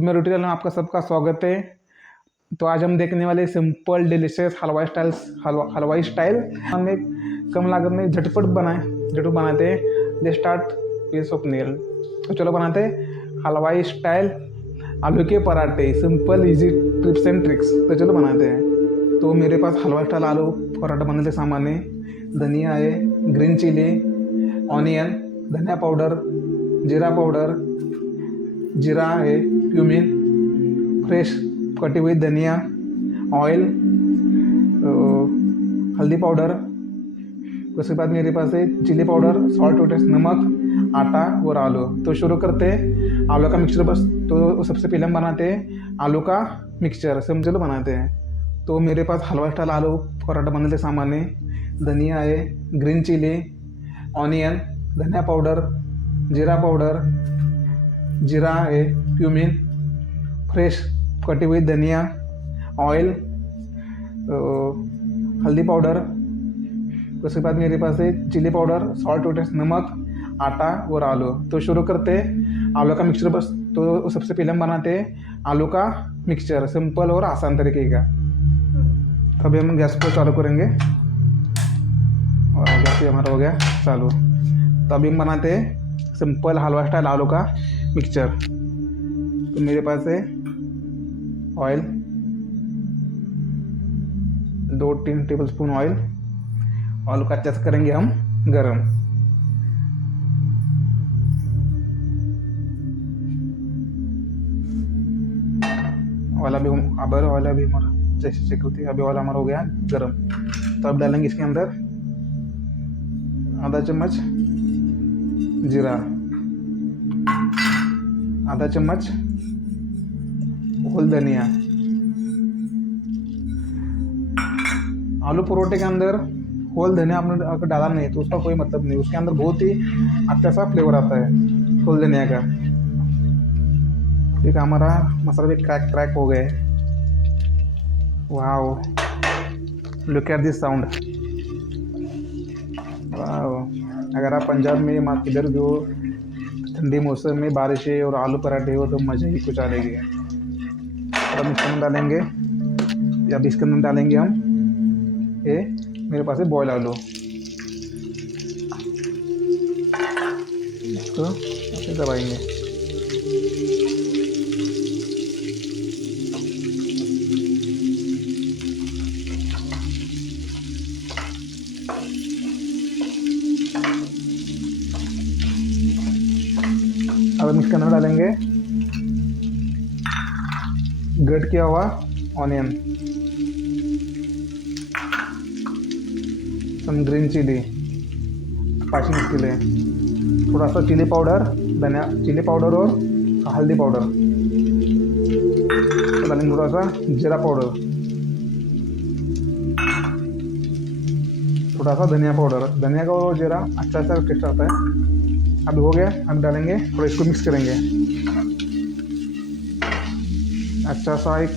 तो मेरे YouTube channel में आपका सबका स्वागत है। तो आज हम देखने वाले सिंपल डिलीशियस हलवाई स्टाइल हम एक कम लागत में झटपट बनाते हैं। ले स्टार्ट विद स्वप्निल। तो चलो बनाते हैं हलवाई स्टाइल आलू के पराठे, simple easy tips and tricks. तो चलो बनाते हैं। तो मेरे पास हलवाई स्टाइल आलू पराठा बनाने के सामान है। धनिया है, ग्रीन चिली, ऑनियन, धनिया पाउडर, जीरा पाउडर, जीरा है, क्यूमिन, फ्रेश कटी हुई धनिया, ऑयल, हल्दी पाउडर। उसके बाद मेरे पास है चिली पाउडर, सॉल्ट वाटर, नमक, आटा और आलू। तो शुरू करते हैं आलू का मिक्सचर। बस तो सबसे पहले हम बनाते हैं आलू का मिक्सचर, सिंपल बनाते हैं। तो मेरे पास हलवा स्टाइल आलू पराठा बनाने के सामान है। धनिया है, ग्रीन चिली, ऑनियन, धनिया पाउडर, जीरा पाउडर, जीरा है, क्यूमिन, फ्रेश कटी हुई धनिया, ऑयल, हल्दी पाउडर। उसके बाद मेरे पास है चिली पाउडर, सॉल्ट वाटर, नमक, आटा और आलू। तो शुरू करते हैं आलू का मिक्सचर। बस तो सबसे पहले हम बनाते हैं आलू का मिक्सचर, सिंपल और आसान तरीके का। तो अभी हम गैस को चालू करेंगे और गैस हमारा हो गया चालू। तो अभी हम बनाते हैं सिंपल हलवा स्टाइल आलू का मिक्सचर। तो मेरे पास है ऑयल, 2-3 टेबलस्पून ऑयल। आलू का अच्छे से करेंगे हम गरम। ऑयल अभी हमारा जैसे चेक होती है। अभी ऑयल हमारा हो गया गरम। तो अब डालेंगे इसके अंदर आधा चम्मच जीरा, आधा चम्मच होल धनिया। आलू परोठे के अंदर होल धनिया आपने अगर डाला नहीं तो उसका कोई मतलब नहीं। उसके अंदर बहुत ही अच्छा सा फ्लेवर आता है होल धनिया का। ठीक है, हमारा मसाला भी क्रैक हो गए। Wow, look at this sound. Wow, अगर आप पंजाब में इधर जो ठंडी मौसम में बारिश है और आलू पराठे हो तो मज़ा ही कुछ आएगी। अब इसके अंदर डालेंगे इसके अंदर डालेंगे हम ये मेरे पास है बॉयल आलू। इसको ऐसे दबाएंगे। अब हम इसके अंदर डालेंगे ग्रेट किया हुआ onion, some green chilli spicy के लिए, थोड़ा सा चिली पाउडर, चिली पाउडर और हल्दी पाउडर। तो डालेंगे थोड़ा सा जीरा पाउडर, थोड़ा सा धनिया पाउडर। धनिया का और जीरा अच्छा सा टेस्ट आता है। अब हो गया। अब डालेंगे थोड़ा, इसको मिक्स करेंगे अच्छा सा। एक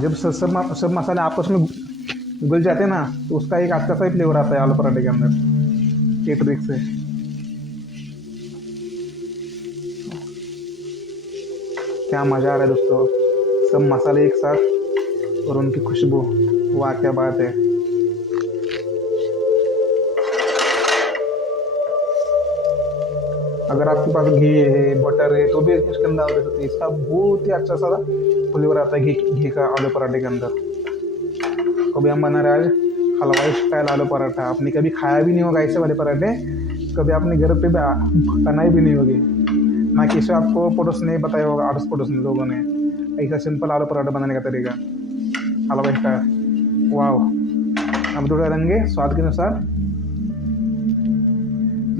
जब सब मसाले आपस में घुल जाते हैं ना तो उसका एक अच्छा सा फ्लेवर आता है आलू पराठे के अंदर, ये ट्रिक से। क्या मज़ा आ रहा है दोस्तों, सब मसाले एक साथ और उनकी खुशबू, वाह क्या बात है। अगर आपके पास घी है, बटर है तो भी इसके अंदर डाल सकते हैं। इसका बहुत ही अच्छा सा फ्लेवर आता है घी का आलू पराठे के अंदर। कभी हम बना रहे हैं आज हलवाई स्टाइल आलू पराठा। आपने कभी खाया भी नहीं होगा ऐसे वाले पराठे, कभी आपने घर पे बनाई भी नहीं होगी, ना किसी आपको पड़ोस ने बताया होगा, आस पड़ोस ने लोगों ने ऐसा सिंपल आलू पराठा बनाने का तरीका हलवाई स्टाइल। वाह। अब थोड़ा डालेंगे स्वाद के अनुसार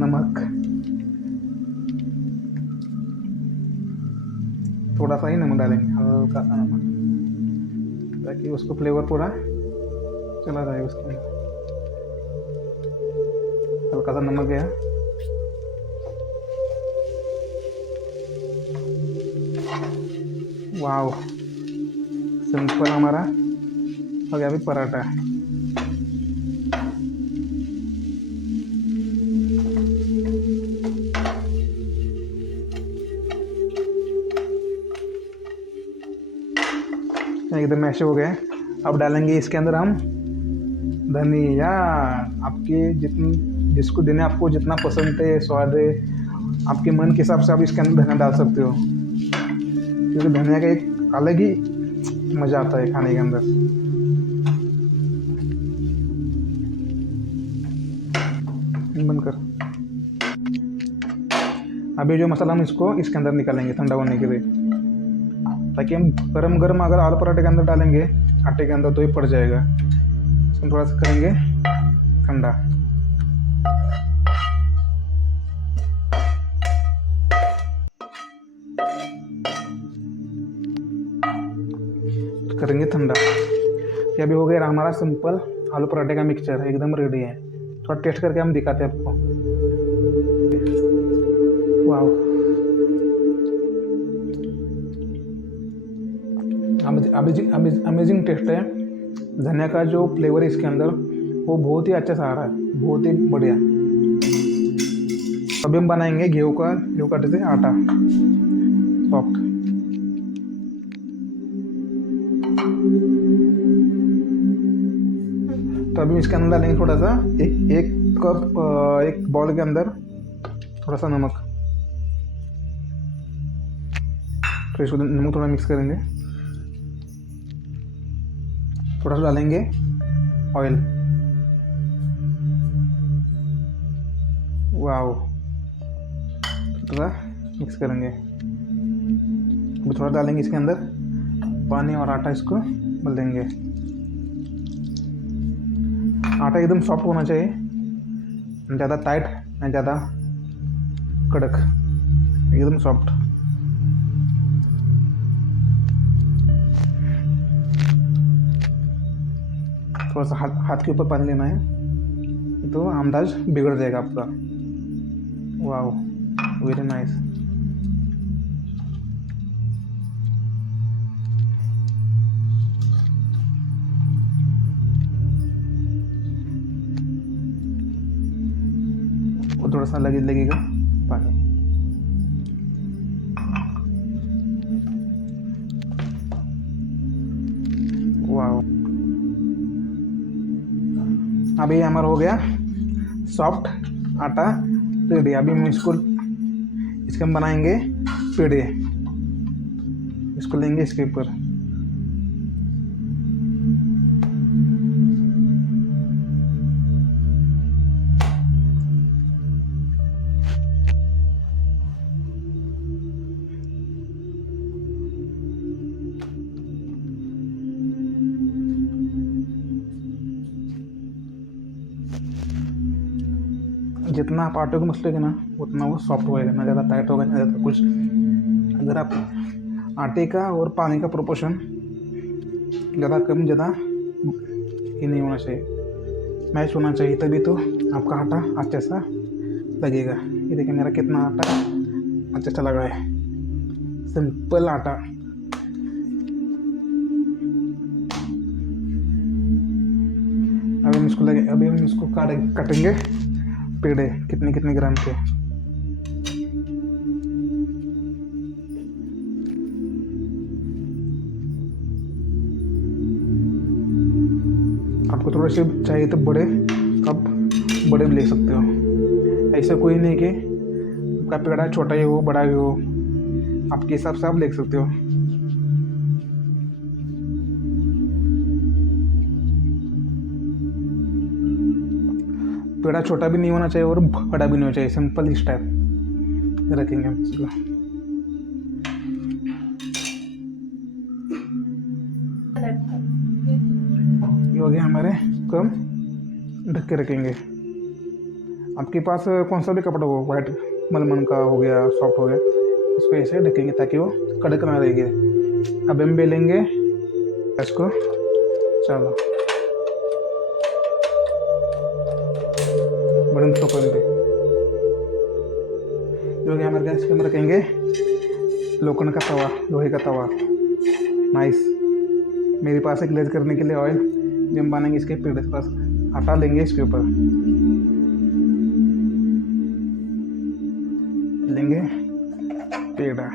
नमक, थोड़ा सा ही नमक डालेंगे, हल्का सा नमक, ताकि उसको फ्लेवर पूरा चला जाए उसके अंदर। हल्का सा नमक गया। वाओ, सिंपल हमारा हो गया अभी पराठा। एकदम मैश हो गए। अब डालेंगे इसके अंदर हम धनिया। आपके जिसको देने आपको जितना पसंद है, स्वाद है, आपके मन के हिसाब से आप इसके अंदर धनिया डाल सकते हो, क्योंकि धनिया का एक अलग ही मज़ा आता है खाने के अंदर। बनकर अभी जो मसाला हम इसके अंदर निकालेंगे ठंडा होने के लिए, ताकि हम गरम गरम अगर आलू पराठे के अंदर डालेंगे आटे के अंदर तो ही पड़ जाएगा। इसको थोड़ा सा करेंगे ठंडा। करेंगे ठंडा। ये अभी हो गया हमारा सिंपल आलू पराठे का मिक्सचर, एकदम रेडी है। थोड़ा टेस्ट करके हम दिखाते हैं आपको। वाह, अमेजिंग टेस्ट है। धनिया का जो फ्लेवर है इसके अंदर वो बहुत ही अच्छा सा आ रहा है, बहुत ही बढ़िया। अभी हम बनाएंगे गेहूं का आटे से आटा सॉफ्ट। तो अभी इसके अंदर डालेंगे थोड़ा सा एक बाउल के अंदर थोड़ा सा नमक। तो इसको नमक थोड़ा मिक्स करेंगे। थोड़ा सा डालेंगे ऑयल। वाओ, थोड़ा मिक्स करेंगे। अभी थोड़ा डालेंगे इसके अंदर पानी और आटा, इसको मल देंगे। आटा एकदम सॉफ्ट होना चाहिए, ज़्यादा टाइट नहीं ज़्यादा कड़क, एकदम सॉफ्ट। थोड़ा सा हाथ के ऊपर पानी लेना है तो अंदाज बिगड़ जाएगा आपका। Wow, very nice. और थोड़ा सा लगेगा पानी। वाओ, अभी हमारा हो गया सॉफ्ट आटा रेडी। अभी हम इसके हम बनाएंगे पेड़े। इसको लेंगे इसके ऊपर, जितना आप आटे को मसलेंगे ना उतना वो सॉफ्ट होएगा, ना ज़्यादा टाइट होगा ना ज़्यादा कुछ। अगर आप आटे का और पानी का प्रोपोर्शन ज़्यादा कम ज़्यादा ये नहीं होना चाहिए, मैच होना चाहिए, तभी तो आपका आटा अच्छा सा लगेगा। ये देखिए मेरा कितना आटा अच्छा सा लगा है, सिंपल आटा। अभी हम इसको काटेंगे पेड़े कितने ग्राम के। आपको थोड़ा सा चाहिए तो बड़े कप बड़े भी ले सकते हो। ऐसा कोई नहीं कि आपका पेड़ा छोटा ही हो बड़ा ही हो, आपके हिसाब से आप ले सकते हो। पेड़ा छोटा भी नहीं होना चाहिए और बड़ा भी नहीं होना चाहिए, सिंपल इस टाइप रखेंगे हम इसको। ये हो गया हमारे, कम ढक के रखेंगे। आपके पास कौन सा भी कपड़ा हो, वाइट मलमल का हो गया, सॉफ्ट हो गया, इसको ऐसे ढकेंगे ताकि वो कड़क ना रहेंगे। अब हम बेलेंगे इसको। चलो बड़े टोकन पे जो कि हमारे गैस के अंदर रखेंगे लोखंड का तवा, लोहे का तवा। नाइस। मेरे पास एक ग्लेज करने के लिए ऑयल, जो हम बनाएंगे इसके पेड़ के पास आटा लेंगे, इसके ऊपर लेंगे पेड़ा।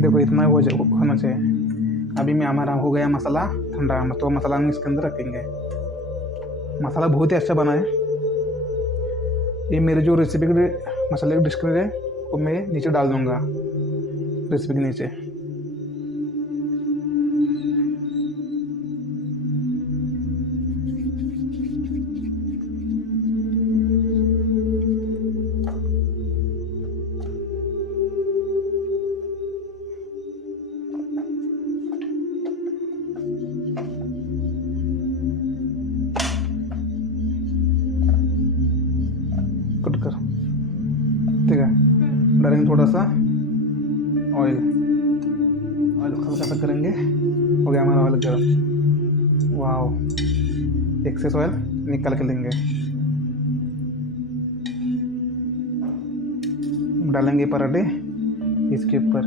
देखो इतना होना चाहिए। अभी में हमारा हो गया मसाला ठंडा, तो मसाला हम इसके अंदर रखेंगे। मसाला बहुत ही अच्छा बना है। ये मेरी जो रेसिपी की मसाले की डिस्क्रिप्शन है वो मैं नीचे डाल दूँगा, रेसिपी के नीचे। कट कर, ठीक है। डालेंगे थोड़ा सा ऑयल, ऑयल हल्का सा करेंगे। हो गया हमारा ऑयल गर्म। वाह, एक्सेस ऑयल निकाल के लेंगे। डालेंगे पराठे इसके ऊपर।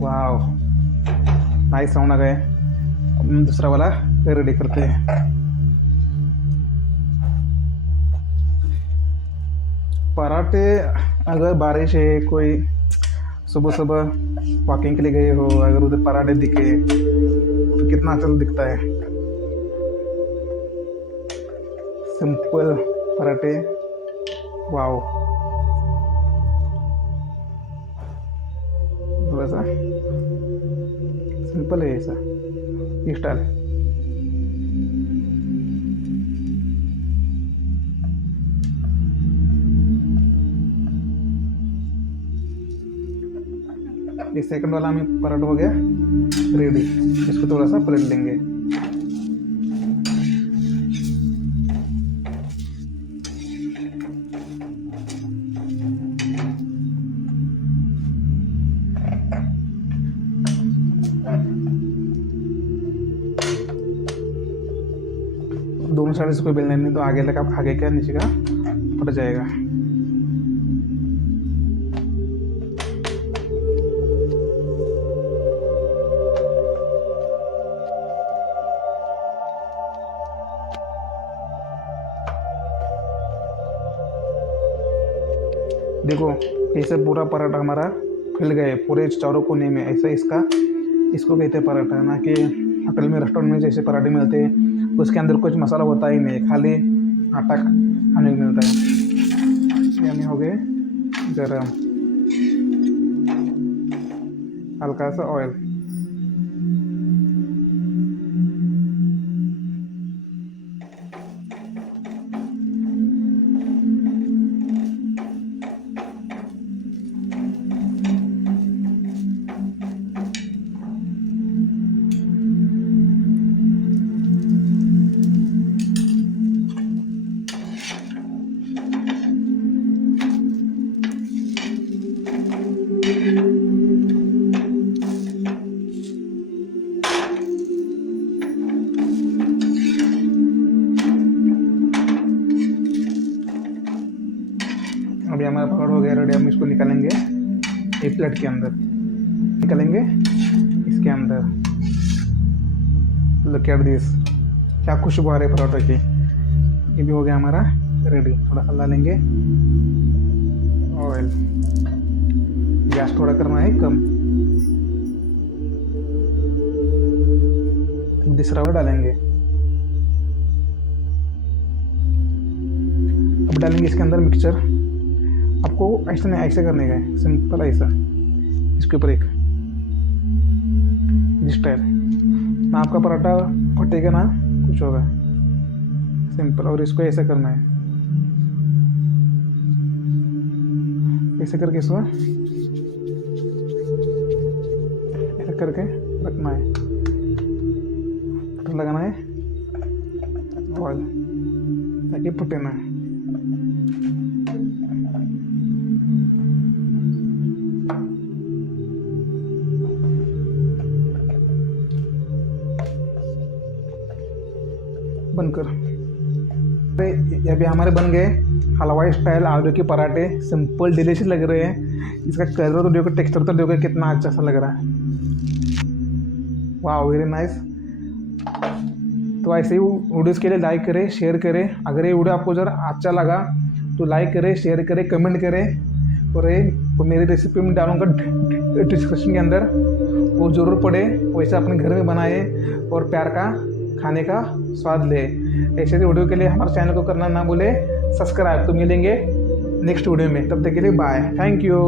वाह, नाइस साउंड आ गए। दूसरा वाला रेडी करते हैं। पराठे, अगर बारिश है, कोई सुबह सुबह वॉकिंग के लिए गए हो, अगर उधर पराठे दिखे तो कितना अच्छा दिखता है। सिंपल पराठे, वाओ। थोड़ा सा सिंपल है ऐसा स्टाइल। ये सेकंड वाला हमें पराठा हो गया रेडी। इसको थोड़ा सा पलट लेंगे। दोनों साइड इसको बेलने नहीं तो आगे लगा, आगे का नीचे का फट जाएगा। देखो ऐसे पूरा पराठा हमारा फैल गया है पूरे चारों कोने में। ऐसा इसको कहते हैं पराठा, ना कि होटल में रेस्टोरेंट में जैसे पराठे मिलते हैं उसके अंदर कुछ मसाला होता ही नहीं, खाली आटा खाने को मिलता है। ये हो गए गरम, हल्का सा ऑयल। अभी हमारा पकड़ हो गया रेडी। हम इसको निकालेंगे एक प्लेट के अंदर, निकालेंगे इसके अंदर। लुक एट दिस, क्या खुशबू आ रही है पराठे की। ये भी हो गया हमारा रेडी। थोड़ा सा डालेंगे ऑयल, गैस थोड़ा करना है कम। दूसरा वाला डालेंगे। अब डालेंगे इसके अंदर मिक्सचर। आपको ऐसा नहीं, ऐसे करने का है, सिंपल ऐसा। इसके ऊपर एक स्टाइल, ना आपका पराठा फटेगा ना कुछ होगा, सिंपल। और इसको ऐसा करना है, ऐसे करके इसको ऐसा करके रखना है, लगाना है ऑयल ताकि फटे ना। बनकर ये भी हमारे बन गए हलवाई स्टाइल आलू के पराठे। सिंपल डिलीशियस लग रहे हैं। इसका कलर तो देखो, टेक्सचर तो देखो कितना अच्छा सा लग रहा है। वाह, वेरी नाइस। तो ऐसे ही वीडियोस के लिए लाइक करें, शेयर करें। अगर ये वीडियो आपको जरा अच्छा लगा तो लाइक करें, शेयर करें, कमेंट करें। और ये वो मेरी रेसिपी में डालूंगा डिस्क्रिप्शन के अंदर, वो ज़रूर पढ़े, वैसे अपने घर में बनाए और प्यार का खाने का स्वाद ले। ऐसे वीडियो के लिए हमारे चैनल को करना ना भूले सब्सक्राइब। तो मिलेंगे नेक्स्ट वीडियो में, तब तक के लिए बाय, थैंक यू।